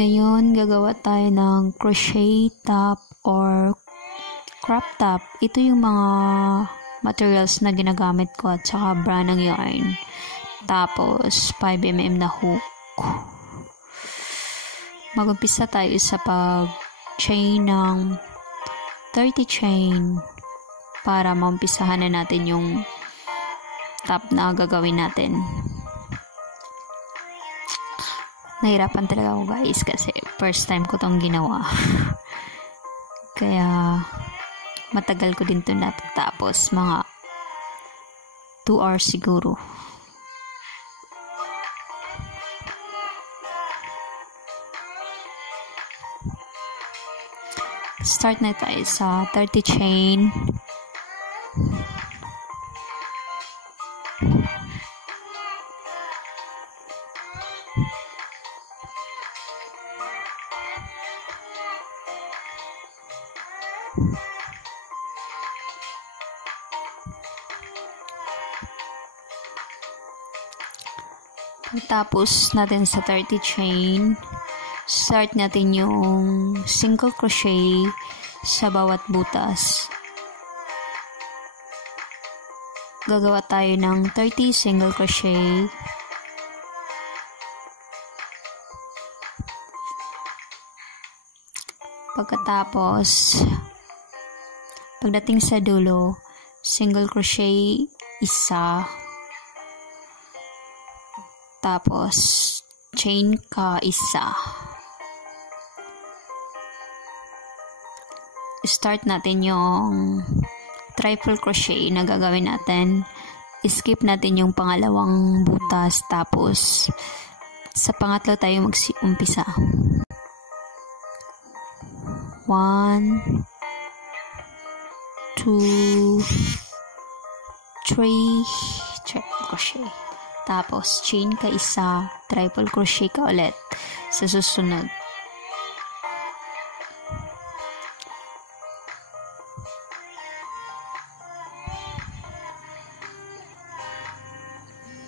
Ngayon, gagawa tayo ng crochet top or crop top. Ito yung mga materials na ginagamit ko at saka brand ng yarn. Tapos, 5mm na hook. Mag-umpisa tayo sa pag-chain ng 30 chain para maumpisahan na natin yung top na gagawin natin. Nahirapan talaga ako guys kasi first time ko tong ginawa. Kaya matagal ko din to natapos, mga 2 hours siguro. Start na tayo sa 30 chain. Tapos natin sa 30 chain, start natin yung single crochet sa bawat butas. Gagawa tayo ng 30 single crochet. Pagkatapos, pagdating sa dulo, single crochet isa. Tapos, chain ka isa. Start natin yung triple crochet na gagawin natin. Skip natin yung pangalawang butas. Tapos, sa pangatlo tayo mag-umpisa. 1, 2, 3, triple crochet. Tapos, chain ka isa, triple crochet ka ulit sa susunod.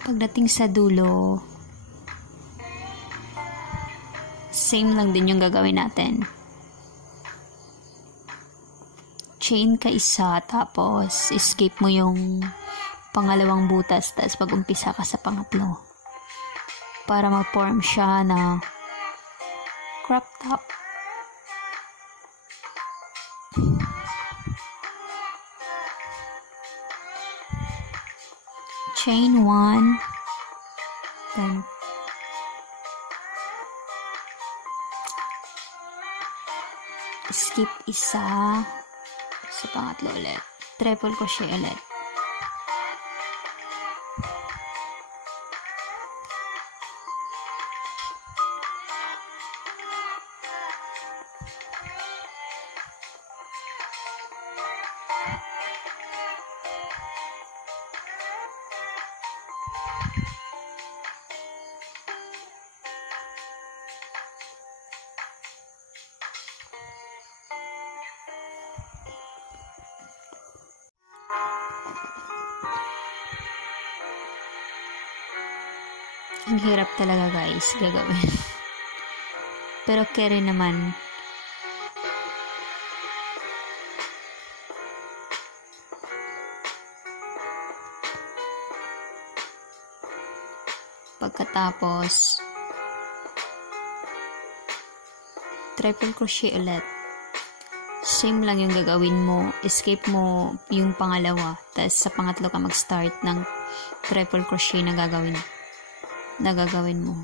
Pagdating sa dulo, same lang din yung gagawin natin. Chain ka isa, tapos skip mo yung pangalawang butas, tapos mag-umpisa ka sa pangatlo para ma-form siya na crop top. Chain 1, then skip isa sa pangatlo ulit, triple crochet ulit. Ang hirap talaga guys gagawin. Pero carry naman. Pagkatapos, triple crochet ulit. Same lang yung gagawin mo. Escape mo yung pangalawa. Tapos sa pangatlo ka mag-start ng triple crochet na gagawin mo.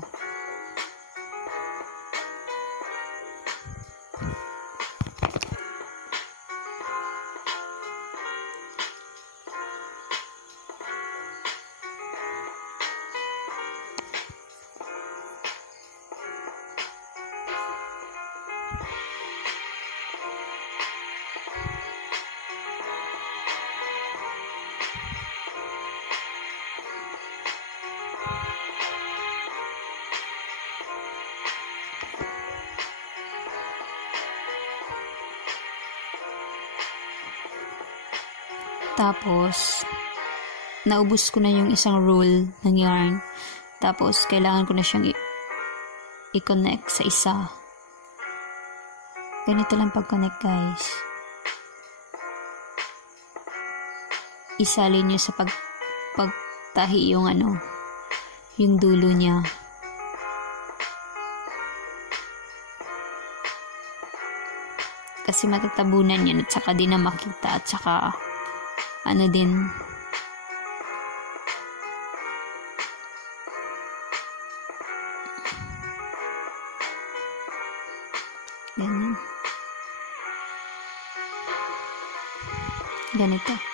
Tapos, naubos ko na yung isang roll ng yarn. Tapos, kailangan ko na siyang i-connect sa isa. ganito lang pag-connect, guys. Isalin nyo sa pagtahi yung yung dulo niya. Kasi matatabunan yan at saka din na makita at saka din ganyan. Ganito.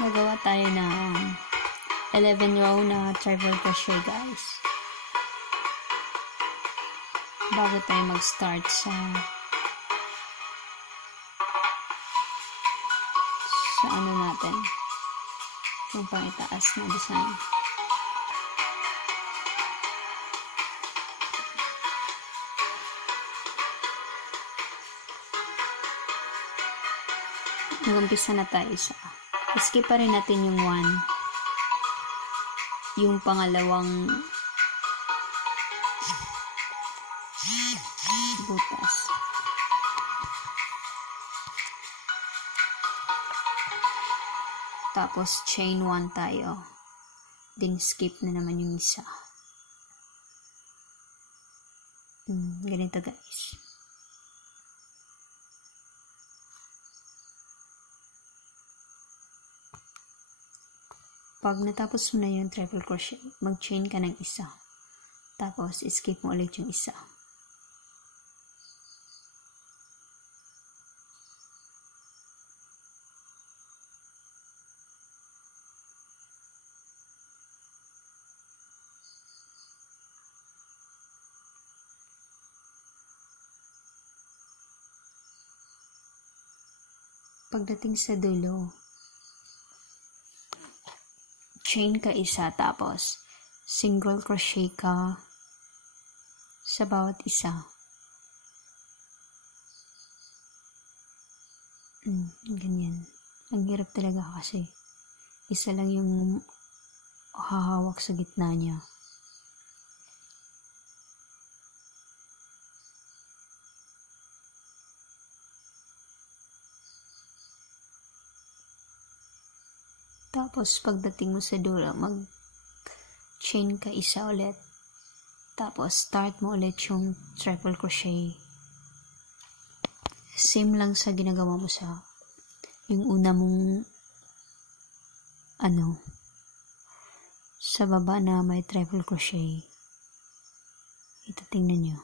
Nagawa tayo ng 11 row na triple crochet, guys. Bago tayo mag-start sa natin, yung pang-itaas na design. Nag-umpisa na tayo sa skip pa rin natin yung 1, yung pangalawang butas. Tapos chain 1 tayo, then skip na naman yung isa. Ganito, guys. Pag natapos mo na yung triple crochet, mag-chain ka ng isa. Tapos, skip mo ulit yung isa. Pagdating sa dulo, chain ka isa, tapos single crochet ka sa bawat isa. Ganyan. Ang hirap talaga kasi isa lang yung hahawak sa gitna niya. Tapos, pagdating mo sa dulo, mag-chain ka isa ulit. Tapos, start mo ulit yung triple crochet. Same lang sa ginagawa mo sa yung una mong sa baba na may triple crochet. Ito, tingnan nyo.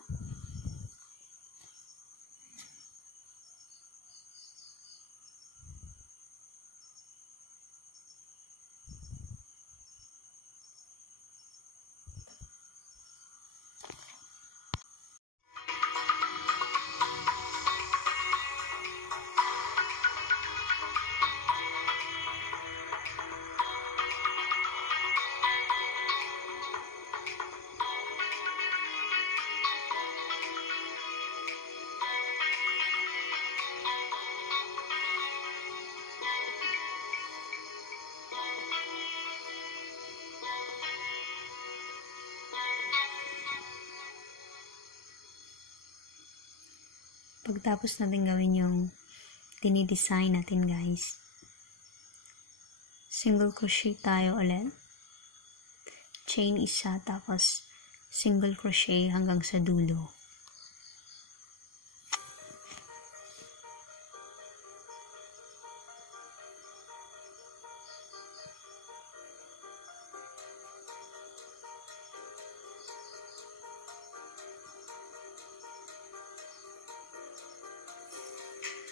Pagtapos natin gawin yung dinidesign natin, guys, single crochet tayo ulit, chain isa, tapos single crochet hanggang sa dulo.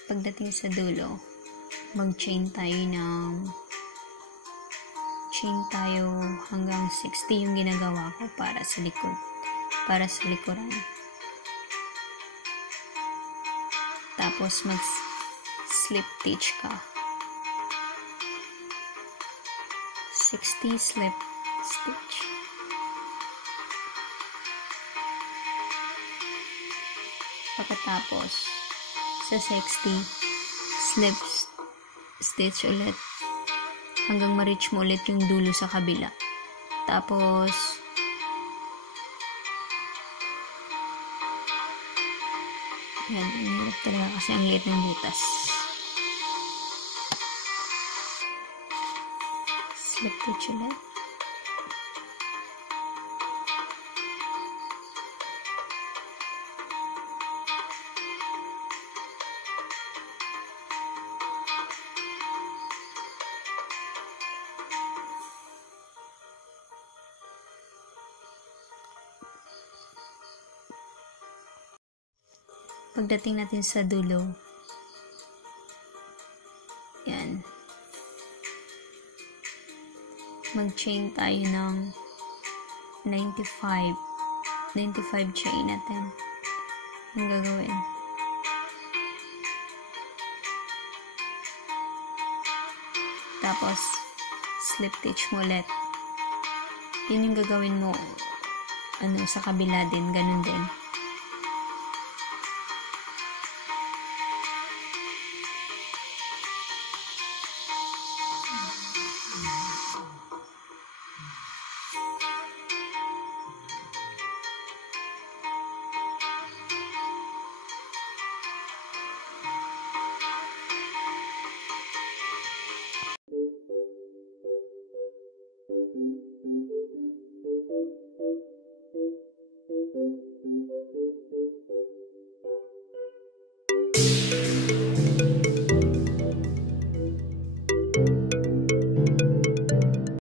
Pagdating sa dulo, mag-chain tayo hanggang 60 yung ginagawa ko para sa likuran. Tapos mag-slip stitch ka. 60 slip stitch. Pagkatapos sa 60 slip stitch ulit hanggang ma-reach mo ulit yung dulo sa kabila. Tapos yan, hirap talaga kasi ang liit ng butas. Slip stitch ulit. Pagdating natin sa dulo, yan, mag-chain tayo ng 95 chain natin yung gagawin. Tapos slip stitch mo ulit. Yun yung gagawin mo sa kabila din, ganun din.